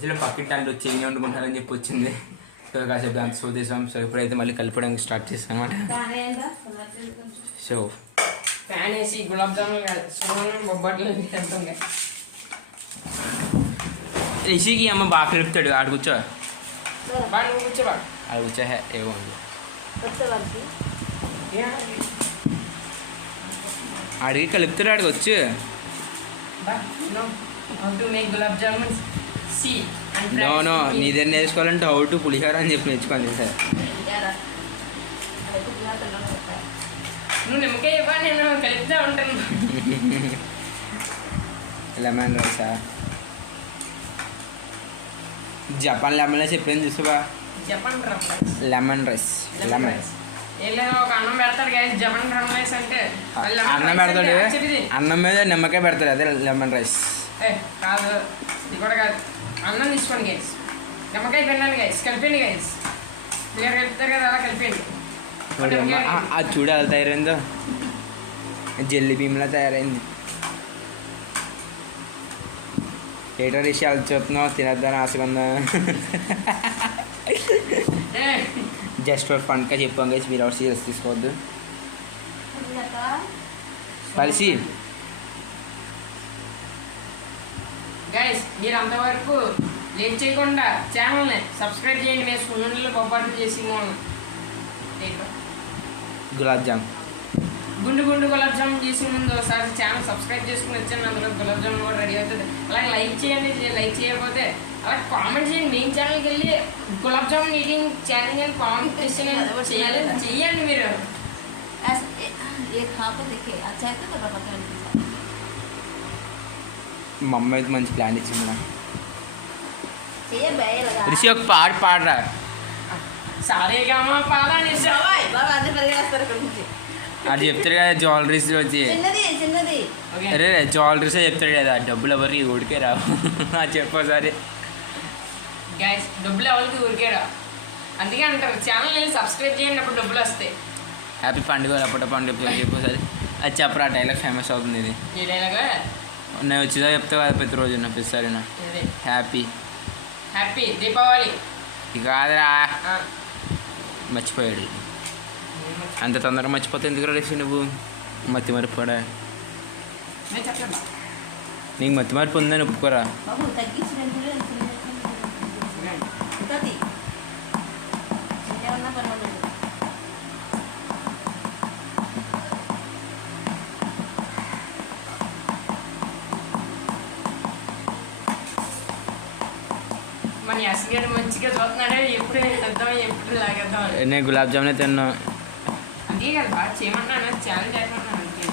మధ్యలో పక్కింటి అంటే వచ్చి ఏమి వండుకుంటారని చెప్పి వచ్చింది. సో కాసేపు దాంతో చూసేసాం. సో ఇప్పుడైతే మళ్ళీ కలిపడానికి స్టార్ట్ చేస్తాం అనమాట. సో ఫ్యాన్ వేసి గులాబ్ జామున్ బొబ్బట్లు రిషికి అమ్మ బాగా కలుపుతాడు. ఆడు కూర్చో, కూర్చోబా, ఆడు కూర్చో. ఏమో ఆడికి కలుపుతాడు, ఆడికి వచ్చు. గులాబ్ జామున్ నో నీ దగ్గర నేర్చుకోవాలంటే హౌ టు పులిహోర అని చెప్పి నేర్చుకోవాలి సార్. నువ్వు నిమ్మకాయ ఇవ్వాలి, నేను కలుపుతూ ఉంటాను. లెమన్ రైసా? జపాన్ లెమన్ రైస్ ఎప్పుడైనా చూసావా? Japan lemon rice. Lemon rice ఒక అన్నం పెడతాడు కదా జపాన్ రమ్ రైస్ అంటే. అన్నం పెడతాడు, అన్నం మీద నిమ్మకాయ పెడతాడు, అదే లెమన్ రైస్. కాదు, ఇది కూడా కాదు. అన్నం తీసుకోండి గైస్, నిమ్మకాయ పిండండి గైస్, కలిపండి గైస్. మీరు కలుపుతారు కదా, అలా కలిపండి. అది చూడ అలా తయారైందో, జెల్లీ భీమ్లా తయారైంది. ఏటో రిషి అది చూస్తున్నావు, తినద్దని ఆశగా ఉందా? జస్ట్ ఫర్ ఫన్గా చెప్పాం గైస్, మీరు ఎవరు సీరియస్ తీసుకోవద్దు. కలిసి గైస్ మీరు అంతవరకు లేట్ చేయకుండా ఛానల్ని సబ్స్క్రైబ్ చేయండి. మేము సున్నుండలు బొబ్బట్లు చేసి గులాబ్ జామ్ గుండు గులాబ్ జామున్ చేసే ముందు ఒకసారి ఛానల్ సబ్స్క్రైబ్ చేసుకుని వచ్చాను. అందులో గులాబ్ జామున్ కూడా రెడీ అవుతుంది. అలాగే లైక్ చేయండి, లైక్ చేయకపోతే అలా కామెంట్ చేయండి. మెయిన్ ఛానల్కి వెళ్ళి గులాబ్ జామున్ ఈటింగ్ ఛానల్ అని కామెంట్ చేయాలి, చెయ్యండి మీరు. మా అమ్మ అయితే మంచి ప్లాన్ ఇచ్చింది. రిషి ఒక పాట పాడరా. సారేగా పాలని అది చెప్తాడు కదా జ్యువెలరీస్ వచ్చి. అరే జ్యువెలరీస్ చెప్తాడు కదా, డబ్బులు ఎవరికి ఊడికే రావు. చెప్పు సరే గైస్, డబ్బులు ఎవరికి ఊరికే రావు, అందుకే అంటారు ఛానల్ వెళ్ళి సబ్స్క్రైబ్ చేయండి, అప్పుడు డబ్బులు వస్తాయి. హ్యాపీ పండుగ అప్పట పండుగ చెప్పు సరే. అది చెప్పరా, డైలాగ్ ఫేమస్ అవుతుంది. ఇది ఈ డైలాగా నేను వచ్చిదా చెప్తావు కదా ప్రతిరోజు నా ప్రతిసారినా. హ్యాపీ హ్యాపీ దీపావళి ఇక కాదురా, మర్చిపోయాడు. అంత తొందరగా మర్చిపోతే ఎందుకు రేసి నువ్వు మత్తి మరిపోడా? నీకు మత్తి మరిపి ఉందని ఒప్పుకోరా. మన యాసిన్ గారు మంచిగా చూస్తున్నాడే, ఎప్పుడు వేద్దాం ఎప్పుడు లాగేద్దాం. నేను గులాబ్ జామునే తిన్నా. అంతే కదా, బాగా చేయమంటున్నాను, ఛాలెంజ్ చేయమంటున్నాను. అంతే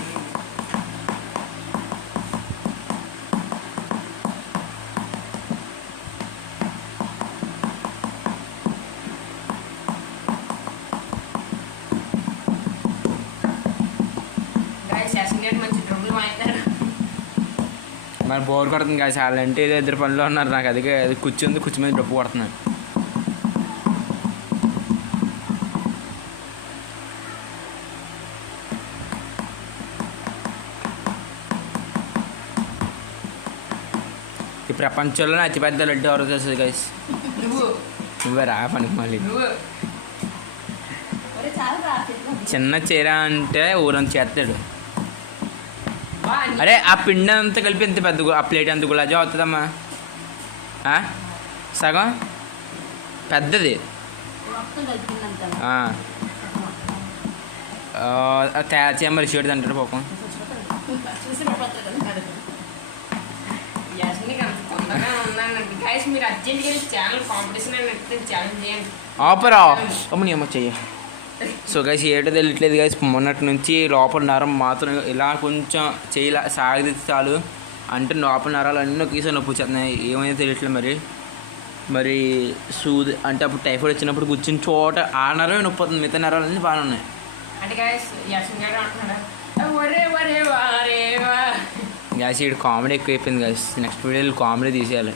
యాసిన్ గారు మంచి ట్రబుల్ మాట్లాడారు. మరి బోర్ కొడుతుంది కదా చాలా, అంటే ఏదో ఇద్దరు పనిలో ఉన్నారు. నాకు అది కూర్చుంది, కూర్చు మీద డబ్బు కొడుతున్నాను. ఈ ప్రపంచంలోనే అతిపెద్ద లడ్డు ఎవరు తెలుస్తుంది గైస్? నువ్వే రా పనికి మళ్ళీ. చిన్న చీర అంటే ఊరంతా చేస్తాడు. అరే ఆ పిండి అంతా కలిపి ఎంత పెద్ద ఆ ప్లేట్ అంత గులాబ్ జామ్ అవుతుందమ్మా? సగం పెద్దది తయారు చేయమని షేడ్ అంటాడు పాపం. ఆపరా అమ్మని ఏమో చెయ్యి. సో గైస్ ఏటో తెలియట్లేదు గైస్, మొన్నటి నుంచి లోపల నరం మాత్రం ఇలా కొంచెం చేయాల సాగితే చాలు అంటే లోపల నరాలు అన్నీ ఒకేసారి నొప్పి వచ్చేస్తున్నాయి. ఏమైనా తెలియట్లేదు మరి సూది అంటే అప్పుడు టైఫాయిడ్ వచ్చినప్పుడు కూర్చుని చోట ఆ నరమే నొప్పి అవుతుంది, మిగతా నరాలు అన్నీ బాగానే ఉన్నాయి. గ్యాస్ ఇక్కడ కామెడీ ఎక్కువ అయిపోయింది గైస్, నెక్స్ట్ వీడియోలో కామెడీ తీసేయాలి.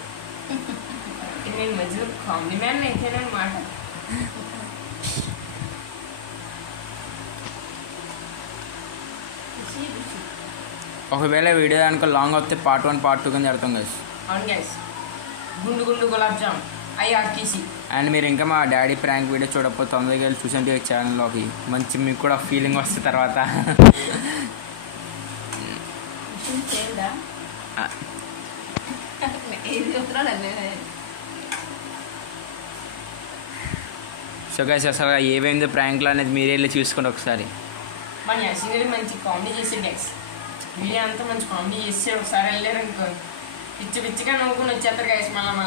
ఒకవేళ వీడియో కనుక లాంగ్ వస్తే పార్ట్ 1 పార్ట్ 2 కింద పెడతాం గైస్. అవును గైస్, గుండు గుండు గులాబ్ జామ్ IRTC. అండ్ మీరు ఇంకా మా డాడీ ప్రాంక్ వీడియో చూడకపోతే తొందరగా వెళ్ళి చూసండి ఛానల్లోకి మంచి మీకు కూడా ఫీలింగ్ వస్తుంది తర్వాత. సో గైస్ అసలు ఏమైందో ప్రాంక్లో అనేది మీరే వెళ్ళి చూసుకోండి ఒకసారి. మన యాసిన్ మంచి కామెడీ చేసాడు గైస్. వీడియో అంతా మంచి కామెడీ చేసాడు. ఒకసారి వెళ్ళారు అనుకో పిచ్చి పిచ్చిగా నవ్వుకుని వచ్చేస్తారు గైస్ మళ్ళా.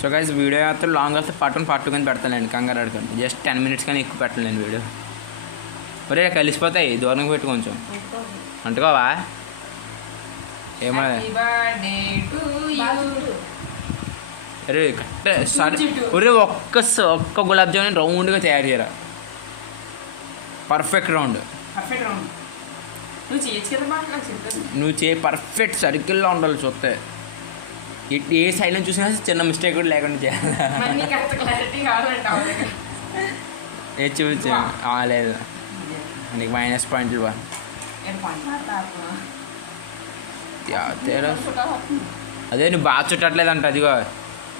సో గైస్ వీడియో అయితే లాంగ్ వస్తే పార్ట్ 2 కానీ పెడతానండి, కంగారు అడగండి. జస్ట్ 10 minutes కానీ ఎక్కువ పెట్టలేను వీడియో. ఒరే కలిసిపోతాయి, దూరంగా పెట్టు కొంచెం. అంటుకోవా ఏమో అరే కరెక్ట్ సరే. ఒరే ఒక్క గులాబ్ జామున్ రౌండ్గా తయారు చేయరా, పర్ఫెక్ట్ రౌండ్. నువ్వు పర్ఫెక్ట్ సర్కిల్లో ఉండాలి చూస్తే. ఏ సైడ్ నుంచి చూసినా చిన్న మిస్టేక్ కూడా లేకుండా చేయాలి. ఏ చూపించు లేదు నీకు -పాయింట్లు బా. అదే నువ్వు బాగా చుట్టట్లేదు అంట. అదిగో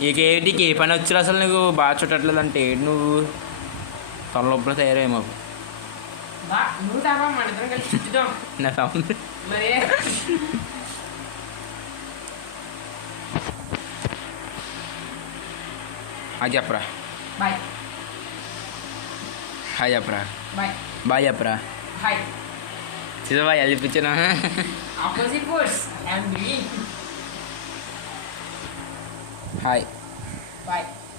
నీకు ఏ పని వచ్చి అసలు నువ్వు బాగా చుట్టట్లేదు అంటే నువ్వు తలనొప్పులు తయారయ్యా మాకు. అది చెప్పరా, హాయ్ చెప్పరా, బాయ్ చెప్పరా. చూసావా వెళ్ళిపించాను. హాయ్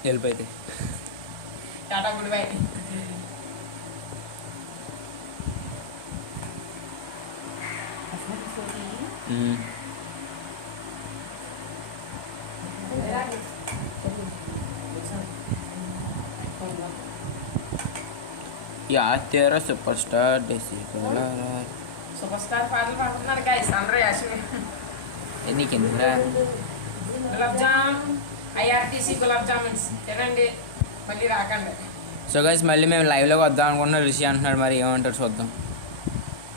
వెళ్ళిపోయింది. Tata good bye. యా తేరా సూపర్ స్టార్ సూపర్ స్టార్ పాటలు పాడుతున్నారు గైస్ అందరూ. యాసిన్ నీకు ఎందుకురా గులాబ్ జామ్ IRTC గులాబ్ జామున్స్ తినండి, మళ్ళీ రాకండి. సో గైస్ మళ్ళీ మేము లైవ్లోకి వద్దాం అనుకున్నాం. రిషి అంటున్నాడు, మరి ఏమంటారు చూద్దాం.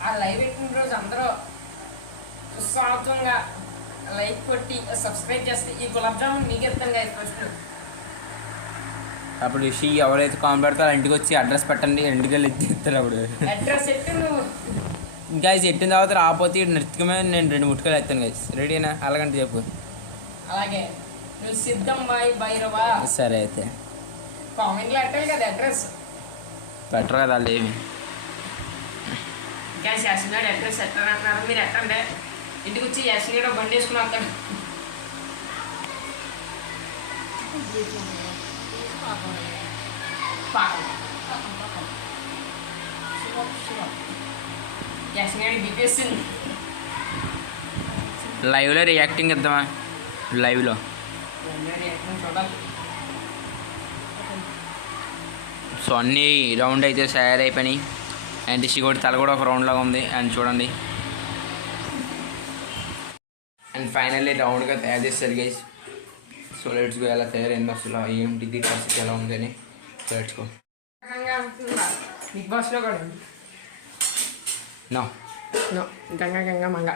ఆ లైవ్ పెట్టిన రోజు అందరూ ఉత్సాహంగా లైక్ కొట్టి సబ్స్క్రైబ్ చేస్తే ఈ గులాబ్ జామున్ మీకు ఇస్తాను గైస్ ఫస్ట్. అప్పుడు రిషి ఎవరైతే కామెంట్ పెడతారో ఇంటికి వచ్చి అడ్రస్ పెట్టండి, ఇంటికి వెళ్ళి ఇస్తారు. అప్పుడు అడ్రస్ ఎట్టు నువ్వు గైస్ ఎట్టిన తర్వాత రాకపోతే నృత్యమే నేను 2 ముట్టుకలు ఎత్తాను గైస్. రెడీనా? అలాగంటే చెప్పు. అలాగే నువ్వు సిద్ధం బాయ్ భైరవా. సరే అయితే కామెంట్లో పెట్టాలి కదా అడ్రస్. పెట్టరు కదా వాళ్ళు ఏమి. గ్యాస్ యాసిన్ గారు అడ్రస్ ఎట్టారంటున్నారు, మీరు ఎట్టండి. ఇంటికి వచ్చి యాసిన్ గారు బండి వేసుకుని వస్తాను. యాసిన్ గారి బీపీఎస్సింది. లైవ్లో రియాక్టింగ్ ఇద్దామా? లైవ్లో చూడాలి. సో అన్నీ రౌండ్ అయితే తయారైపోయినాయి. అండ్ రిషి కూడా తల కూడా ఒక రౌండ్ లాగా ఉంది. అండ్ చూడండి, అండ్ ఫైనల్లీ రౌండ్గా తయారు చేస్తారు గైస్. So let's go. ఎలా తయారైంది అసలు, ఏంటిది పరిస్థితి ఎలా ఉందని లెట్స్ గో. బిగ్ బాస్లో కూడా నో గంగా మంగ.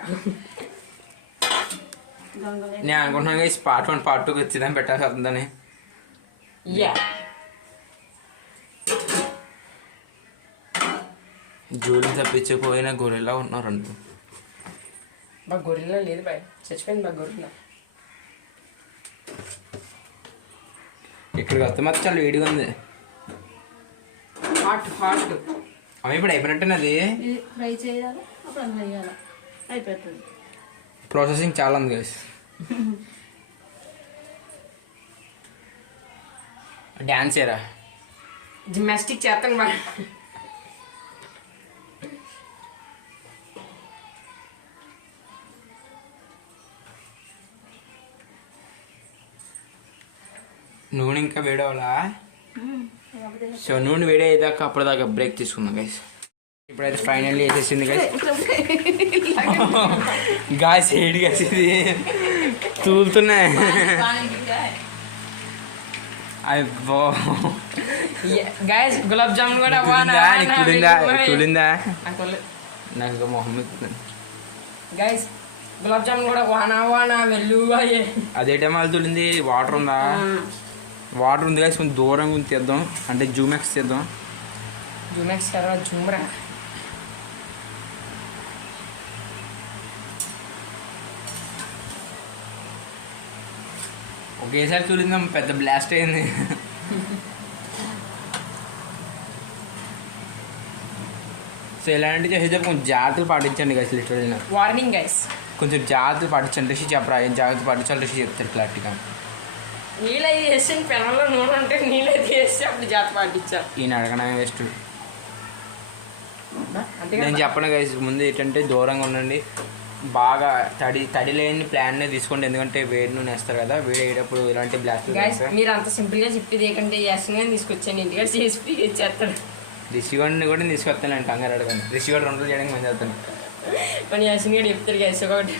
నేను అనుకుంటున్నాను గైస్ పార్ట్ 1 పార్ట్ 2 వచ్చిందని పెట్టాల్సి వస్తుందని. జూలు తప్పించిపోయిన గొర్రెలా ఉన్నారంట. బాగా గొర్రెలా లేదు బాయ్, చచ్చిపోయింది బాగా గొర్రెలా. ఇక్కడికి వస్తే మాత్రం చాలా వేడిగా ఉంది. హాట్ అవి ఇప్పుడు అయిపోయినట్టున్నది. ఫ్రై చేయాలి, అప్పుడు అందులో వేయాలి, అయిపోతుంది. ప్రాసెసింగ్ చాలా ఉంది గైస్. డ్యాన్స్ ఏరా, జిమ్నాస్టిక్ చేస్తాను బాయ్. నూనె ఇంకా వేడవలా. సో నూనె వేడి అయ్యేదాకా అప్పటిదాకా బ్రేక్ తీసుకుందాం గైస్. ఇప్పుడైతే ఫైనల్లీ వేసేసింది గైస్. గాయస్ ఏడు గైస్ ఇది తూలుతున్నాయి. అబ్బో గైస్ గులాబ్ జామున్ కూడా తులిందా నాకు మొహమ్మద్ గైస్ గులాబ్ జామున్ కూడా వానా వెళ్ళు అయ్యే అదే టైం వాళ్ళు తులింది. వాటర్ ఉందా? వాటర్ ఉంది కదా, కొంచెం దూరంగా ఉంది తీద్దాం, అంటే జూమెక్స్ తీద్దాం. జూమెక్స్ కదా జూమ్రా. ఒకేసారి తులిందాం, పెద్ద బ్లాస్ట్ అయింది. సో ఇలాంటివి చేసేటప్పుడు కొంచెం జాగ్రత్తలు పాటించండి గైస్. లిటరల్గా వార్నింగ్ గైస్, కొంచెం జాగ్రత్తలు పాటించండి. రిషి చెప్పరా ఏం జాగ్రత్త పాటించాలి? రిషి చెప్తారు క్లారిటీగా. నీళ్ళైతే వేసి పెనంలో నూనె ఉంటే నీళ్ళైతే వేసి అప్పుడు జాగ్రత్త పాటించారు. ఈయన అడగడమే వేస్ట్. అంతే నేను చెప్పను గైస్, ముందు ఏంటంటే దూరంగా ఉండండి. బాగా తడి లేని ప్లాన్నే తీసుకోండి, ఎందుకంటే వేడి నూనె వేస్తారు కదా, వేడి అయ్యేటప్పుడు ఇలాంటి బ్లాస్ట్. గైస్ మీరు అంత సింపుల్గా చెప్పేది ఏకంటే యాసంగా తీసుకొచ్చాను, ఇంటికాడ చేసి ఫ్రీ ఇచ్చేస్తాడు. రిషిగడ్ని కూడా తీసుకొస్తాను నేను, కంగారు అడగండి. రిషిగడ్ 2 రోజులు చేయడానికి మంచి అవుతాను. కానీ యాసంగా చెప్తాడు గైస్ ఒకటి.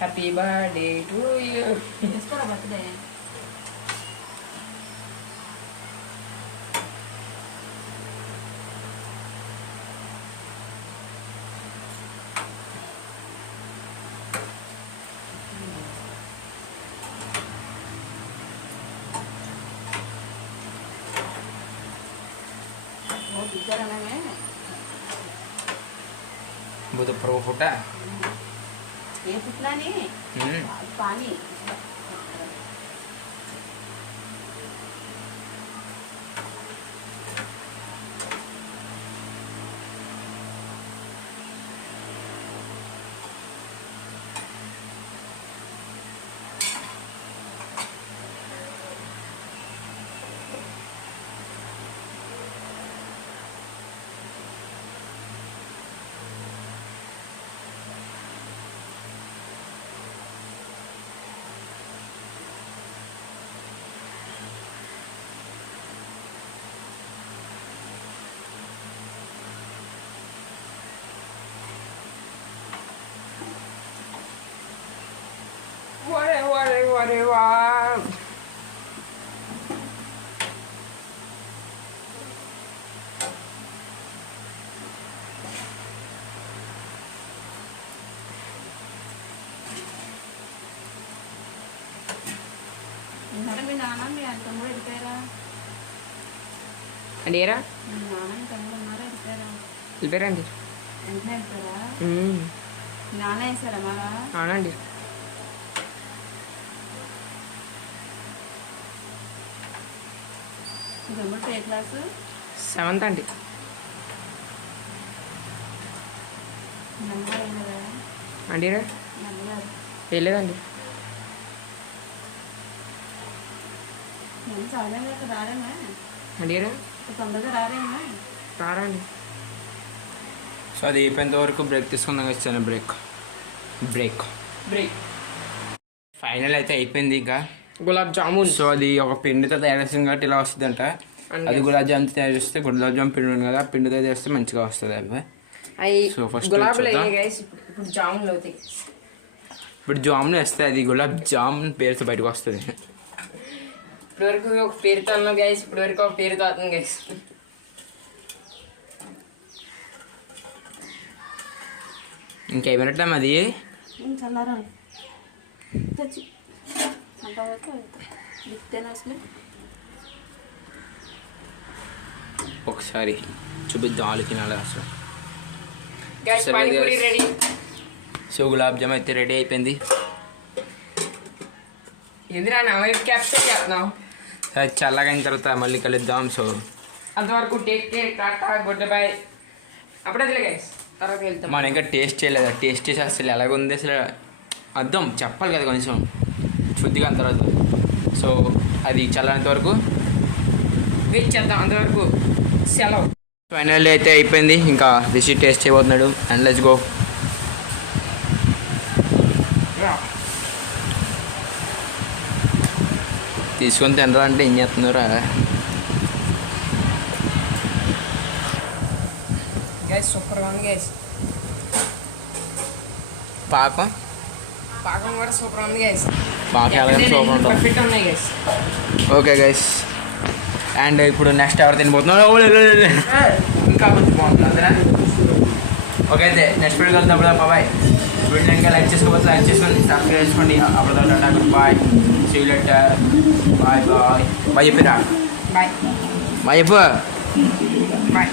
Happy birthday to you. చేసుకోరా birthday. Budha Prabhu ఫుటా A పుట్లాని pani What? మీ నాన్న మీ తమ్ముడు వెళ్ళిపోయారా? అండి ఏరా మీ నాన్న మీ తమ్ముడు ఉన్నారా? వెళ్ళిపోయారా? వెళ్ళిపోయారండి. వెంటనే వెళ్తారా? మీ నాన్న వేసారా మళ్ళా? అవునండి. మీ తమ్ముడు ఏ క్లాసు? 7th అండి. మీ అమ్మగారు వెళ్ళారా? అండి రా మీ అమ్మగారు వెళ్ళలేదండి. నేను సాధారణంగా ఇక్కడ రారేమా? అండి రా తొందరగా రారేమా? రారా అండి. సో అది అయిపోయేంత వరకు బ్రేక్ తీసుకుందాం. ఇచ్చాను బ్రేక్. ఫైనల్ అయితే అయిపోయింది. ఇంకా గులాబ్ జామున్. సో అది ఒక పిండితో తయారు చేస్తుంది కాబట్టి ఇలా వస్తుందంట. అది గులాబ్ జామున్ తయారు చేస్తే, గులాబ్ జామున్ పిండి ఉంది కదా, పిండితో చేస్తే మంచిగా వస్తుంది. అవి సో ఫస్ట్ గులాబీలు అయ్యాయి గైస్, ఇప్పుడు జామున్లు అవుతాయి. ఇప్పుడు జామున్ వేస్తే అది గులాబ్ జామున్ పేరుతో బయటకు వస్తుంది. ఇప్పటివరకు ఒక పేరుతో అన్నాం గైస్, ఇప్పటివరకు ఒక పేరుతో అవుతుంది గైస్. ఇంకేమైనట్లే అది చల్లారాలి తెచ్చి అంతవరకు దిక్తేనే అసలు. ఒకసారి చూపిద్దాం వాళ్ళకి తినాలి అసలు. Guys panipuri ready. So gulab jam అయితే రెడీ అయిపోయింది. ఎందురా నా వైపు క్యాప్చర్ చేస్తున్నావు? అది చల్లగా అయిన తర్వాత మళ్ళీ కలుద్దాం. సో అంతవరకు take care, Tata, good bye. అప్పుడే గైస్ తర్వాత వెళ్తాం. మనం ఇంకా టేస్ట్ చేయలేదు. టేస్ట్ చేసి అసలు ఎలాగుంది అసలు అర్థం చెప్పాలి కదా కొంచెం శుద్ధిగా. అంత తర్వాత సో అది చల్లారేంత వరకు వెయిట్ చేద్దాం. అంతవరకు సెలవు. ఫైనల్ అయితే అయిపోయింది. ఇంకా రిషి టేస్ట్ చేయబోతున్నాడు. And let's go. తీసుకొని తినరా అంటే ఏం చేస్తున్నారా? గైస్ సూపర్గా ఉంది గైస్. పాకం పాకం కూడా సూపర్ ఉంది గైస్. పాకం ఎలాగైనా సూపర్ ఉంటుంది. పర్ఫెక్ట్ ఉన్నాయి గైస్. ఓకే గైస్, అండ్ ఇప్పుడు నెక్స్ట్ ఎవరు తినబోతున్నారు? ఇంకా కొంచెం బాగుంటుంది అంతేనా? ఓకే అయితే నెక్స్ట్ వీడియో కలిసినప్పుడు బాయ్. వీడియో ఇంకా లైక్ చేసుకోవచ్చు, లైక్ చేసుకోండి, సబ్స్క్రైబ్ చేసుకోండి. అప్పుడు bye, see you later, bye bye. Bye చెప్పిరా, బాయ్ బాయ్ చెప్పు. బాయ్.